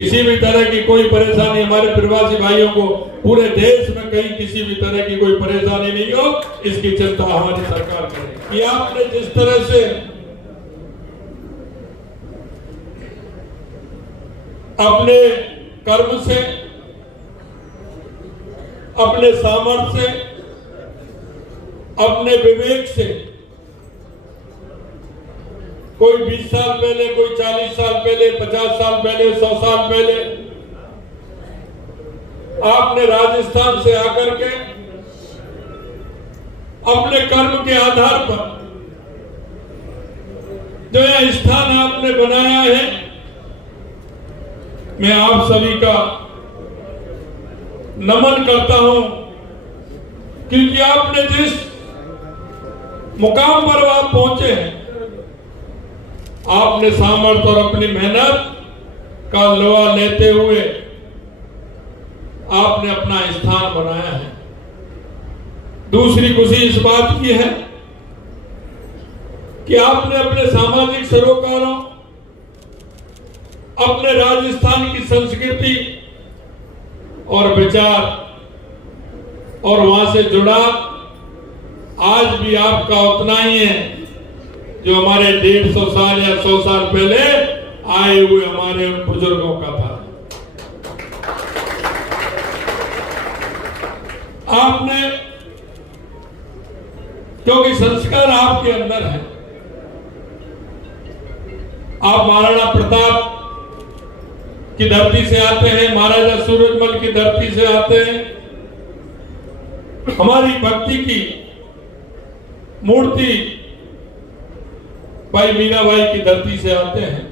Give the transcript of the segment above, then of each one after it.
किसी भी तरह की कोई परेशानी हमारे प्रवासी भाइयों को पूरे देश में कहीं किसी भी तरह की कोई परेशानी नहीं हो, इसकी चिंता हमारी सरकार करेगी। ये आपने जिस तरह से अपने कर्म से, अपने सामर्थ्य से, अपने विवेक से, कोई 20 साल पहले, कोई 40 साल पहले, 50 साल पहले, 100 साल पहले आपने राजस्थान से आकर के अपने कर्म के आधार पर जो यह स्थान आपने बनाया है, मैं आप सभी का नमन करता हूं, क्योंकि आपने जिस मुकाम पर आप पहुंचे हैं, आपने सामर्थ्य और अपनी मेहनत का लोहा लेते हुए आपने अपना स्थान बनाया है। दूसरी खुशी इस बात की है कि आपने अपने सामाजिक सरोकारों, अपने राजस्थान की संस्कृति और विचार और वहां से जुड़ा आज भी आपका उतना ही है जो हमारे 150 साल या 100 साल पहले आए हुए हमारे बुजुर्गों का था। आपने, क्योंकि संस्कार आपके अंदर है, आप महाराणा प्रताप की धरती से आते हैं, महाराजा सूरजमल की धरती से आते हैं, हमारी भक्ति की मूर्ति भाई मीराबाई की धरती से आते हैं।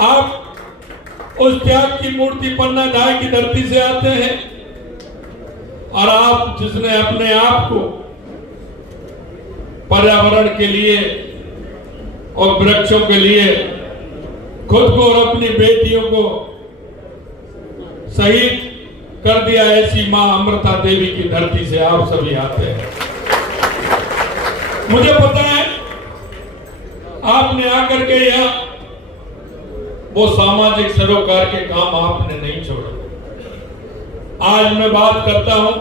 आप उस त्याग की मूर्ति पन्ना धाय की धरती से आते हैं, और आप जिसने अपने आप को पर्यावरण के लिए और वृक्षों के लिए खुद को और अपनी बेटियों को शहीद कर दिया, ऐसी मां अमृता देवी की धरती से आप सभी आते हैं। मुझे पता है आपने आकर के यहां वो सामाजिक सरोकार के काम आपने नहीं छोड़े। आज मैं बात करता हूं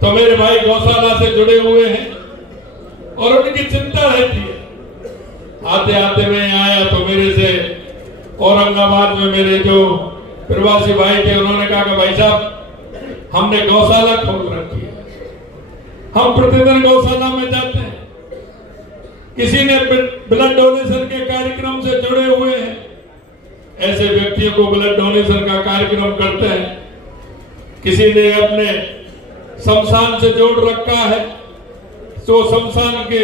तो मेरे भाई गौशाला से जुड़े हुए हैं और उनकी चिंता रहती है। आते आते मैं आया तो मेरे से औरंगाबाद में मेरे जो प्रवासी भाई थे, उन्होंने कहा कि भाई साहब हमने गौशाला खोल रखी है, हम प्रतिदिन गौशाला में जाते हैं। किसी ने ब्लड डोनेशन के कार्यक्रम से जुड़े हुए हैं, ऐसे व्यक्तियों को ब्लड डोनेशन का कार्यक्रम करते हैं। किसी ने अपने शमशान से जोड़ रखा है, तो शमशान के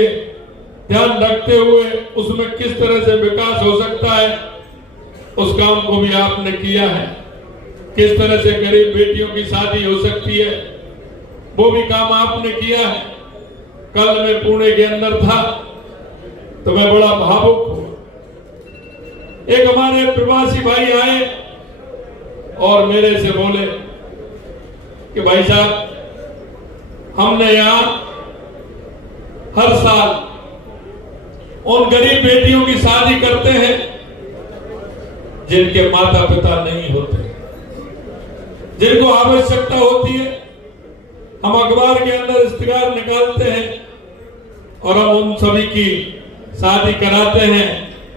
ध्यान रखते हुए उसमें किस तरह से विकास हो सकता है, उस काम को भी आपने किया है। किस तरह से गरीब बेटियों की शादी हो सकती है, वो भी काम आपने किया है। कल मैं पुणे के अंदर था तो मैं बड़ा भावुक हूं। एक हमारे प्रवासी भाई आए और मेरे से बोले कि भाई साहब हमने यहां हर साल उन गरीब बेटियों की शादी करते हैं जिनके माता पिता नहीं होते, जिनको आवश्यकता होती है। हम अखबार के अंदर इश्तिहार निकालते हैं और हम उन सभी की शादी कराते हैं,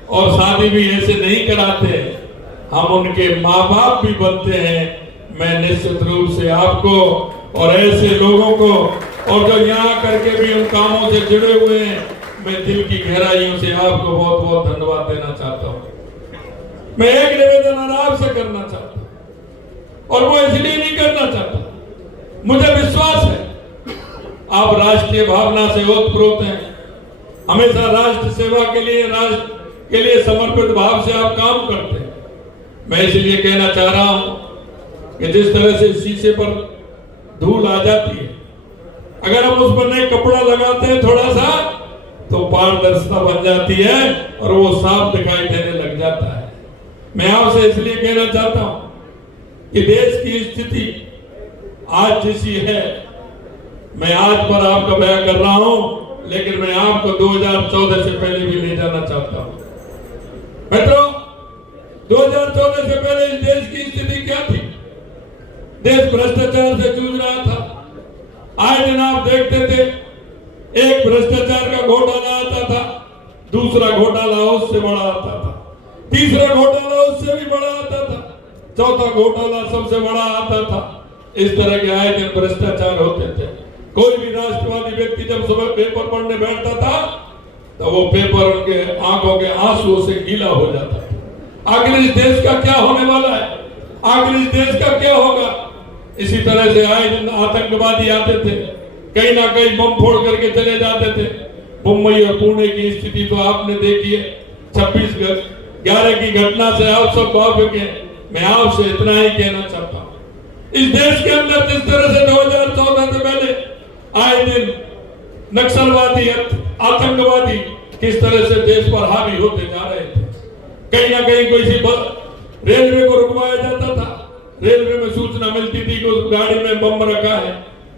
और शादी भी ऐसे नहीं कराते, हम उनके माँ बाप भी बनते हैं। मैं निश्चित रूप से आपको और ऐसे लोगों को, और जो यहाँ करके भी उन कामों से जुड़े हुए हैं, मैं दिल की गहराइयों से आपको बहुत बहुत धन्यवाद देना चाहता हूँ। मैं एक निवेदन आपसे करना चाहता हूँ, और वो इसलिए नहीं करना चाहता, मुझे विश्वास है आप राष्ट्रीय भावना से ओतप्रोत हैं, हमेशा राष्ट्र सेवा के लिए, राष्ट्र के लिए समर्पित भाव से आप काम करते हैं। मैं इसलिए कहना चाह रहा हूं कि जिस तरह से शीशे पर धूल आ जाती है, अगर हम उस पर नए कपड़ा लगाते हैं थोड़ा सा, तो पारदर्शिता बन जाती है और वो साफ दिखाई देने लग जाता है। मैं आपसे इसलिए कहना चाहता हूं कि देश की स्थिति आज जैसी है, मैं आज पर आपका बयान कर रहा हूं, लेकिन मैं आपको 2014 से पहले भी ले जाना चाहता हूं। मित्रों, 2014 से पहले इस देश की स्थिति क्या थी? देश भ्रष्टाचार से जूझ रहा था। आए दिन आप देखते थे, एक भ्रष्टाचार का घोटाला आता था, दूसरा घोटाला उससे बड़ा आता था, तीसरा घोटाला उससे भी बड़ा आता था, चौथा घोटाला सबसे बड़ा आता था। इस तरह के आए दिन भ्रष्टाचार होते थे। कोई भी राष्ट्रवादी व्यक्ति जब सुबह पेपर पढ़ने बैठता था तो वो पेपर उनके आंखों के आंसुओं से गीला हो जाता था। आखिर इस देश का क्या होने वाला है? आखिर इस देश का क्या होगा? इसी तरह से आए दिन आतंकवादी आते थे, कहीं ना कहीं बम फोड़ करके चले जाते थे। मुंबई और पुणे की स्थिति तो आपने देखी है। 26/11 की घटना से आप सब वाकिफ हैं। मैं आपसे इतना ही कहना चाहता हूँ, इस देश के अंदर जिस तरह से 2014 से पहले आए दिन नक्सलवादी आतंकवादी किस तरह से देश पर हावी होते जा रहे थे। कहीं ना कहीं कोई रेलवे को रुकवाया जाता था, रेलवे में सूचना मिलती थी कि उस गाड़ी में बम रखा है।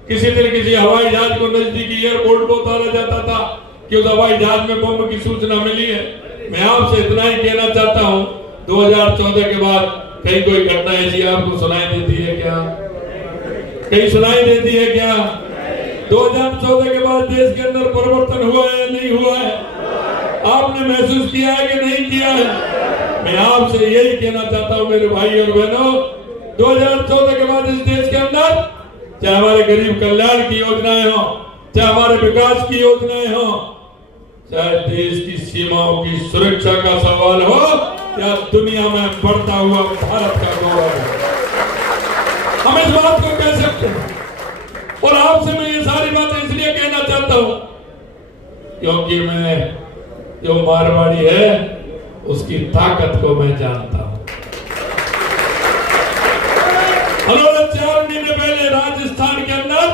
किसी दिन किसी हवाई जहाज को नजदीकी एयरपोर्ट को उतारा जाता था कि उस हवाई जहाज में बम की सूचना मिली है। मैं आपसे इतना ही कहना चाहता हूं, 2014 के बाद कहीं कोई घटना ऐसी आपको सुनाई देती है क्या? कहीं सुनाई देती है क्या? 2014 के बाद देश के अंदर परिवर्तन हुआ है या नहीं हुआ है? आपने महसूस किया है कि नहीं किया है? मैं आपसे यही कहना चाहता हूं मेरे भाई और बहनों, 2014 के बाद इस देश के अंदर चाहे हमारे गरीब कल्याण की योजनाएं हो, चाहे हमारे विकास की योजनाएं हो, चाहे देश की सीमाओं की सुरक्षा का सवाल हो, या दुनिया में बढ़ता हुआ भारत का गौरव हो, हम इस बात को कह सकते हैं। और आपसे मैं ये सारी बातें इसलिए कहना चाहता हूं क्योंकि मैं जो मारवाड़ी है उसकी ताकत को मैं जानता हूं। उन्होंने 4 महीने पहले राजस्थान के अंदर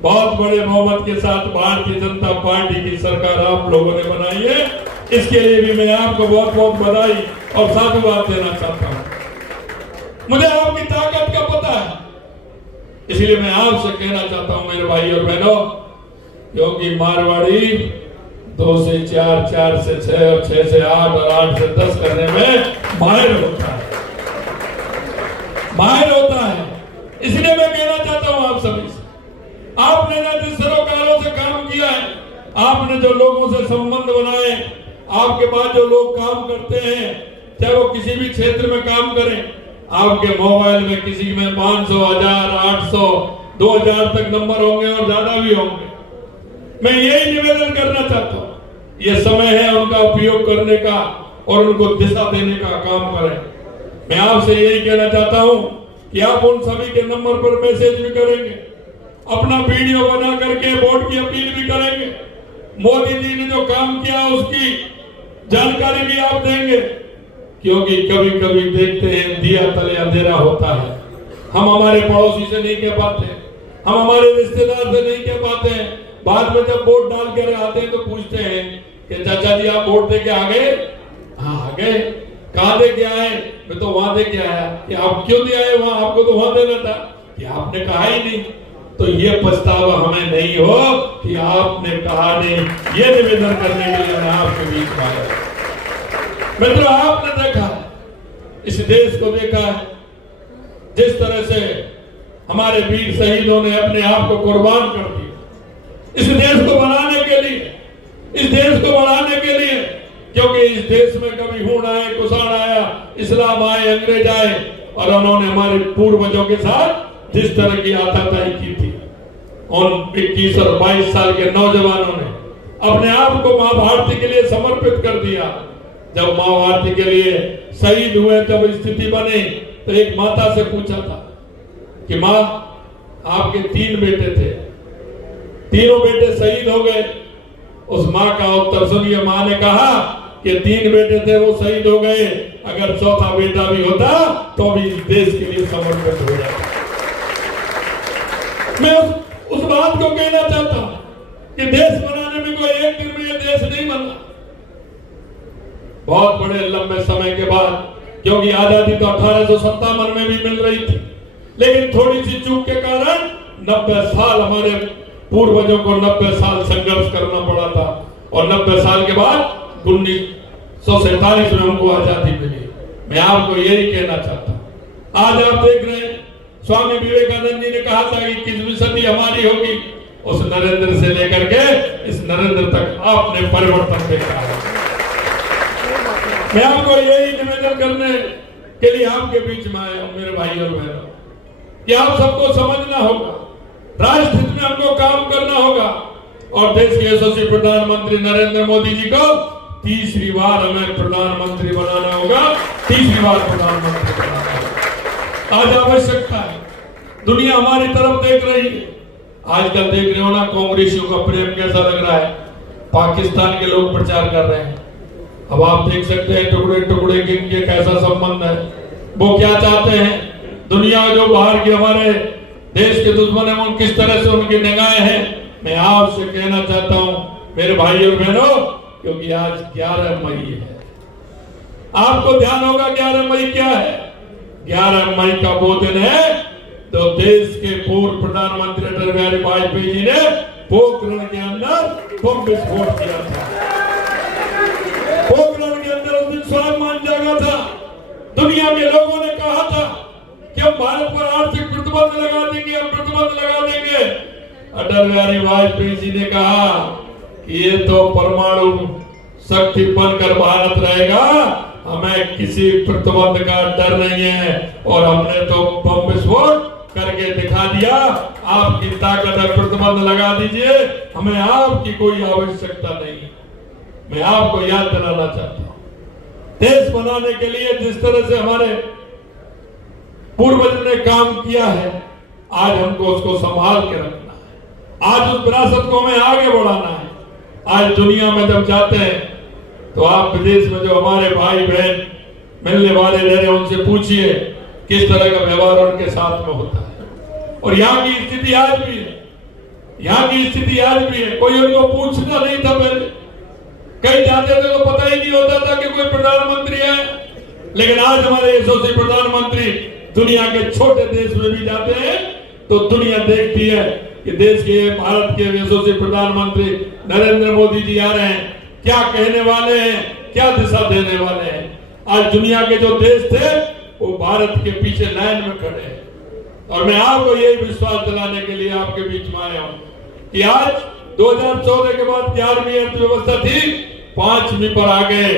बहुत बड़े बहुमत के साथ भारतीय जनता पार्टी की सरकार आप लोगों ने बनाई है। इसके लिए भी मैं आपको बहुत बहुत बधाई और साधुवाद देना चाहता हूं। मुझे आपकी ताकत का पता है, इसलिए मैं आपसे कहना चाहता हूं मेरे भाई और बहनों, क्योंकि मारवाड़ी 2 से 4, 4 से 6 और 6 से 8 और 8 से 10 करने में माहिर होता है, माहिर होता है। इसलिए मैं कहना चाहता हूं आप सभी से, आपने ना जिस सरोकारों से काम किया है, आपने जो लोगों से संबंध बनाए, आपके पास जो लोग काम करते हैं, चाहे वो किसी भी क्षेत्र में काम करें, आपके मोबाइल में किसी में 500, 1000, 800, 2000 तक नंबर होंगे और ज्यादा भी होंगे। मैं यही निवेदन करना चाहता हूँ, ये समय है उनका उपयोग करने का और उनको दिशा देने का काम करें। मैं आपसे यही कहना चाहता हूँ कि आप उन सभी के नंबर पर मैसेज भी करेंगे, अपना वीडियो बना करके वोट की अपील भी करेंगे, मोदी जी ने जो काम किया उसकी जानकारी भी आप देंगे, क्योंकि कभी कभी देखते हैं दिया तले अंधेरा होता है। हम हमारे पड़ोसी से नहीं कह पाते, हम हमारे रिश्तेदार से नहीं कह पाते हैं। बाद में जब वोट डाल कर आते हैं तो पूछते हैं कि चाचा जी आप वोट दे के आ गए? हाँ आ गए। कहाँ दे के आए? मैं तो वहां दे के आया। कि आप क्यों दे आए वहां? आपको तो वहां देना था। कि आपने कहा ही नहीं। तो ये पछतावा हमें नहीं हो कि आपने कहा नहीं। ये निवेदन करने के लिए मैं आपके बीच में आया। मित्रों, आपने देखा है, इस देश को देखा है, जिस तरह से हमारे वीर शहीदों ने अपने आप को कुर्बान कर दिया इस देश को बनाने के लिए, इस देश को बढ़ाने के लिए। क्योंकि इस देश में कभी हूण आए, कुषाण आया, इस्लाम आए, अंग्रेज आए, और उन्होंने हमारे पूर्वजों के साथ जिस तरह की आताताई की थी, उन 21 और 22 साल के नौजवानों ने अपने आप को मां भारती के लिए समर्पित कर दिया। जब मां भारती के लिए शहीद हुए, जब स्थिति बनी, तो एक माता से पूछा था कि मां, आपके 3 बेटे थे, तीनों बेटे शहीद हो गए। उस मां का उत्तर सुनिए। मां ने कहा कि 3 बेटे थे वो शहीद हो गए, अगर चौथा बेटा भी होता तो भी इस देश के लिए समर्पित हो जाता। मैं उस बात को कहना चाहता हूं कि देश बनाने में कोई एक दिन में ये देश नहीं बना। बहुत बड़े लंबे समय के बाद, क्योंकि आजादी तो 1857 में भी मिल रही थी, लेकिन थोड़ी सी चूक के कारण 90 साल हमारे पूर्वजों को 90 साल संघर्ष करना पड़ा था। और 90 साल के बाद 1947 में हमको आजादी मिली। मैं आपको यही कहना चाहता हूं। आज आप देख रहे हैं स्वामी विवेकानंद जी ने कहा था कि 21वीं सदी हमारी होगी। उस नरेंद्र से लेकर के इस नरेंद्र तक आपने परिवर्तन देखा है। मैं आपको यही निवेदन करने के लिए आपके बीच में आया हूं मेरे भाई और बहनों, कि आप सबको समझना होगा, राष्ट्र हित में हमको काम करना होगा और देश के यशस्वी प्रधानमंत्री नरेंद्र मोदी जी को तीसरी बार हमें प्रधानमंत्री बनाना होगा, तीसरी बार प्रधानमंत्री बनाना होगा। आज आवश्यकता है, दुनिया हमारी तरफ देख रही है। आजकल देख रहे हो ना कांग्रेसियों का प्रेम कैसा लग रहा है, पाकिस्तान के लोग प्रचार कर रहे हैं। अब आप देख सकते हैं टुकड़े टुकड़े के कैसा संबंध है। वो क्या चाहते हैं, दुनिया जो बाहर के हमारे देश के दुश्मन है वो किस तरह से उनकी निगाहें हैं। मैं आपसे कहना चाहता हूं मेरे भाई और बहनों, क्योंकि आज 11 मई है, आपको ध्यान होगा 11 मई क्या है। 11 मई का वो दिन है तो देश के पूर्व प्रधानमंत्री अटल बिहारी वाजपेयी जी ने पोखरण के अंदर बम विस्फोट किया था। पोखरण के अंदर उस दिन स्वाभिमान जागा था। दुनिया के लोगों ने कहा था कि हम भारत पर आर्थिक प्रतिबंध लगा देंगे, हम प्रतिबंध लगा देंगे। अटल बिहारी वाजपेयी जी ने कहा कि ये तो परमाणु शक्ति बनकर भारत रहेगा, हमें किसी प्रतिबंध का डर नहीं है और हमने तो बम विस्फोट करके दिखा दिया। आपकी ताकत है, प्रतिबंध लगा दीजिए, हमें आपकी कोई आवश्यकता नहीं। मैं आपको याद दिलाना चाहता हूं, देश बनाने के लिए जिस तरह से हमारे पूर्वज ने काम किया है, आज हमको उसको संभाल के रखना है। आज उस विरासत को हमें आगे बढ़ाना है। आज दुनिया में जब जाते हैं तो आप विदेश में जो हमारे भाई बहन मिलने वाले रह रहे उनसे पूछिए किस तरह का व्यवहार उनके साथ में होता है। और यहाँ की स्थिति आज भी है, यहाँ की स्थिति आज भी है। कोई उनको पूछना नहीं था पहले, कहीं जाते थे तो पता ही नहीं होता था कि कोई प्रधानमंत्री है। लेकिन आज हमारे यशस्वी प्रधानमंत्री दुनिया के छोटे देश में भी जाते हैं तो दुनिया देखती है कि देश के भारत के यशस्वी प्रधानमंत्री नरेंद्र मोदी जी आ रहे हैं, क्या कहने वाले हैं, क्या दिशा देने वाले हैं। आज दुनिया के जो देश थे वो भारत के पीछे लाइन में खड़े हैं। और मैं आपको यही विश्वास दिलाने के लिए आपके बीच में आया हूं कि आज 2014 के बाद 11वीं अर्थव्यवस्था थी, 5वीं पर आ गए।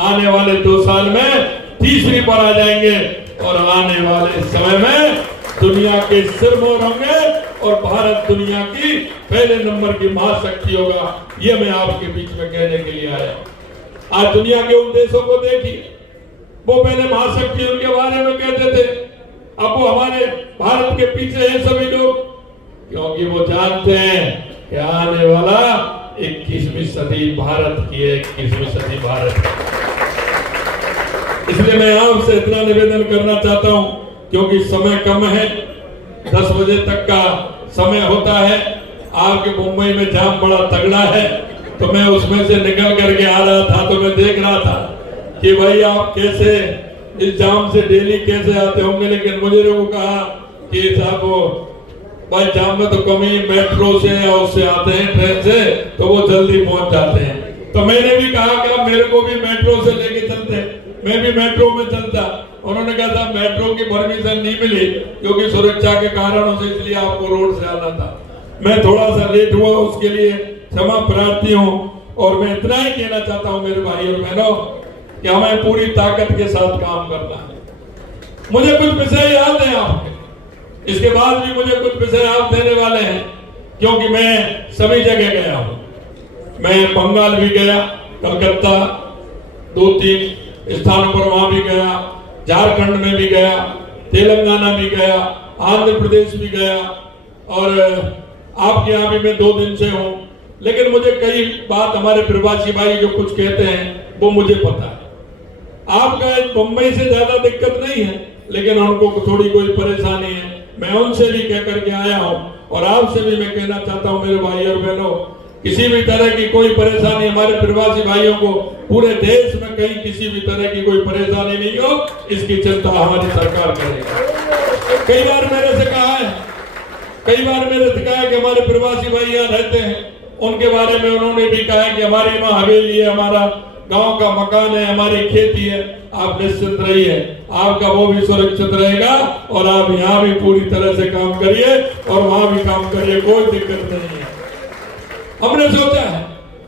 आने वाले 2 साल में 3वीं पर आ जाएंगे और आने वाले समय में दुनिया के सिरमौर होंगे और भारत दुनिया की पहले नंबर की महाशक्ति होगा। ये मैं आपके बीच में कहने के लिए आया। आज दुनिया के उन देशों को देखिए, वो पहले महाशक्ति उनके बारे में कहते थे, अब वो हमारे भारत के पीछे हैं सभी लोग, क्योंकि वो जानते हैं कि आने वाला 21वीं सदी भारत की है, 21वीं सदी भारत की। इसलिए मैं आपसे इतना निवेदन करना चाहता हूं, क्योंकि समय कम है, 10 बजे तक का समय होता है। आपके मुंबई में जाम बड़ा तगड़ा है, तो मैं उसमें से निकल करके आ रहा था तो मैं देख रहा था कि भाई आप कैसे इस जाम से डेली कैसे आते होंगे। लेकिन मुझे लोगों कहा कि साहब भाई जाम में तो कमी मेट्रो से या उससे आते हैं, ट्रेन से, तो वो जल्दी पहुंच जाते हैं। तो मैंने भी कहा कि मेरे को भी मेट्रो से लेके चलते, मैं भी मेट्रो में चलता। उन्होंने कहा था मेट्रो की परमिशन नहीं मिली क्योंकि सुरक्षा के कारणों से, इसलिए आपको रोड से आना था। मैं थोड़ा सा लेट हुआ, उसके लिए क्षमा प्रार्थी हूँ। और मैं इतना ही कहना चाहता हूँ मेरे भाई और बहनों कि हमें पूरी ताकत के साथ काम करना है। मुझे कुछ विषय याद है आपके, इसके बाद भी मुझे कुछ विषय आप देने वाले हैं, क्योंकि मैं सभी जगह गया हूँ। मैं बंगाल भी गया, कलकत्ता 2-3 स्थानों पर वहां भी गया, झारखंड में भी गया, तेलंगाना भी गया, आंध्र प्रदेश भी गया और आपके यहाँ भी मैं 2 दिन से हूँ। लेकिन मुझे कई बात हमारे प्रवासी भाई जो कुछ कहते हैं वो मुझे पता है। आपका मुंबई से ज्यादा दिक्कत नहीं है, लेकिन उनको थोड़ी कोई परेशानी है। मैं उनसे भी कह करके आया हूँ और आपसे भी मैं कहना चाहता हूँ मेरे भाई और बहनों, किसी भी तरह की कोई परेशानी हमारे प्रवासी भाइयों को पूरे देश में कहीं किसी भी तरह की कोई परेशानी नहीं हो, इसकी चिंता हमारी सरकार करेगी। कई बार मेरे से कहा है कि हमारे प्रवासी भाई यहाँ रहते हैं, उनके बारे में उन्होंने भी कहा है कि हमारी वहाँ हवेली है, हमारा गांव का मकान है, हमारी खेती है, आप निश्चिंत रहिए, आपका वो भी सुरक्षित रहेगा और आप यहाँ भी पूरी तरह से काम करिए और वहां भी काम करिए, कोई दिक्कत नहीं है। हमने सोचा है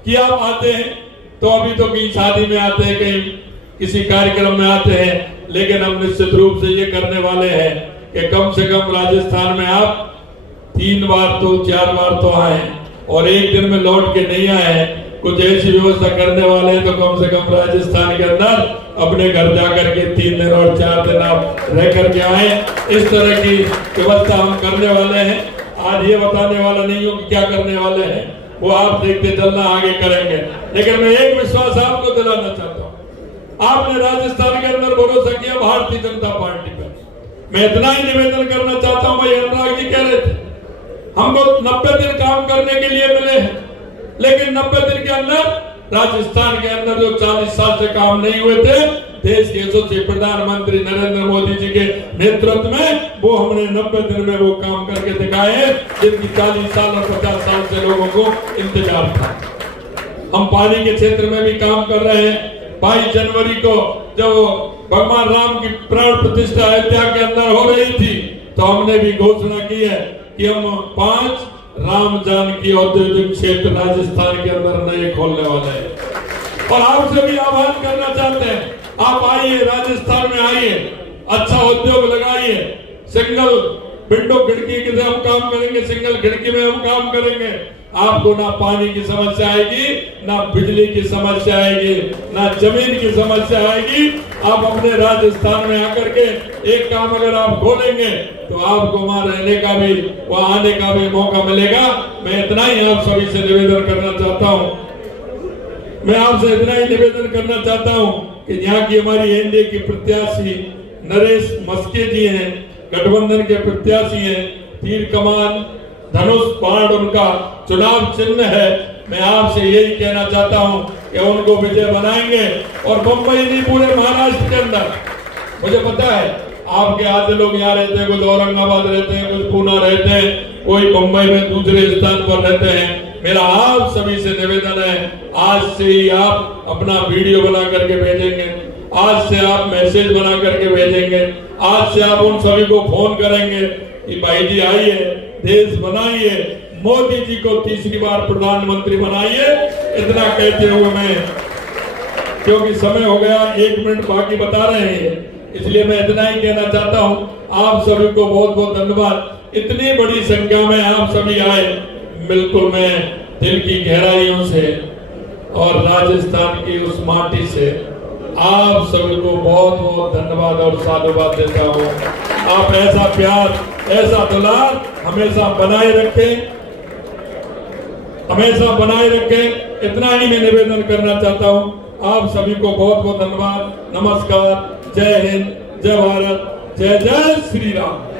कि आप आते हैं तो अभी तो कहीं शादी में आते हैं, कहीं किसी कार्यक्रम में आते हैं, लेकिन हम निश्चित रूप से ये करने वाले हैं कि कम से कम राजस्थान में आप 3 बार तो 4 बार तो आए और एक दिन में लौट के नहीं आए। कुछ ऐसी व्यवस्था करने वाले हैं तो कम से कम राजस्थान के अंदर अपने घर जाकर के 3 दिन और 4 दिन आप रह करके आए। इस तरह की व्यवस्था हम करने वाले हैं। आज ये बताने वाला नहीं हूँ कि क्या करने वाले हैं, वो आप देखते चलना, आगे करेंगे। लेकिन मैं एक विश्वास आपको दिलाना चाहता हूँ, आपने राजस्थान के अंदर भरोसा किया भारतीय जनता पार्टी पर। मैं इतना ही निवेदन करना चाहता हूँ, भाई अनुराग जी कह रहे थे हमको 90 दिन काम करने के लिए मिले हैं, लेकिन 90 दिन के अंदर राजस्थान के अंदर जो 40 साल से काम नहीं हुए थे, देश के यशस्वी प्रधानमंत्री नरेंद्र मोदी जी के नेतृत्व में वो हमने 90 दिन में वो काम करके दिखाए जिनकी 40 साल और 50 साल से लोगों को इंतजार था। हम पानी के क्षेत्र में भी काम कर रहे हैं। 22 जनवरी को जब भगवान राम की प्राण प्रतिष्ठा अयोध्या के अंदर हो रही थी तो हमने भी घोषणा की है कि हम 5 राम जानकी औद्योगिक क्षेत्र राजस्थान के अंदर नए खोलने वाले हैं। और आपसे भी आह्वान करना चाहते हैं, आप आइए, राजस्थान में आइए, अच्छा उद्योग लगाइए। सिंगल विंडो खिड़की के हम काम करेंगे, सिंगल खिड़की में हम काम करेंगे। आपको ना पानी की समस्या आएगी, ना बिजली की समस्या आएगी, ना जमीन की समस्या आएगी। आप अपने राजस्थान में आकर के एक काम अगर आप खोलेंगे तो आपको वहां रहने का भी, वहां आने का भी मौका मिलेगा। मैं इतना ही आप सभी से निवेदन करना चाहता हूँ, मैं आपसे इतना ही निवेदन करना चाहता हूँ कि यहाँ की हमारी एनडीए की प्रत्याशी नरेश मस्के जी हैं, गठबंधन के प्रत्याशी हैं। तीर कमान धनुष बाण उनका चुनाव चिन्ह है। मैं आपसे यही कहना चाहता हूं कि उनको विजय बनाएंगे और मुंबई नहीं पूरे महाराष्ट्र के अंदर, मुझे पता है आपके आधे लोग यहाँ रहते हैं, कुछ औरंगाबाद रहते हैं, कुछ पूना रहते हैं, कोई मुंबई में दूसरे स्थान पर रहते हैं। मेरा आप सभी से निवेदन है, आज से ही आप अपना वीडियो बना करके भेजेंगे, आज से आप मैसेज बना करके भेजेंगे, आज से आप उन सभी को फोन करेंगे कि भाई जी आइए, देश बनाइए, मोदी जी को तीसरी बार प्रधानमंत्री बनाइए। इतना कहते हुए मैं, क्योंकि समय हो गया, 1 मिनट बाकी बता रहे हैं, इसलिए मैं इतना ही कहना चाहता हूं। आप सभी को बहुत बहुत धन्यवाद। इतनी बड़ी संख्या में आप सभी आए, बिल्कुल मैं दिल की गहराइयों से और राजस्थान की उस माटी से आप सभी को बहुत बहुत धन्यवाद और साधुवाद देता हूँ। आप ऐसा प्यार, ऐसा दुलार हमेशा बनाए रखें, हमेशा बनाए रखें। इतना ही मैं निवेदन करना चाहता हूँ। आप सभी को बहुत बहुत धन्यवाद। नमस्कार, जय हिंद, जय भारत, जय जय श्री राम।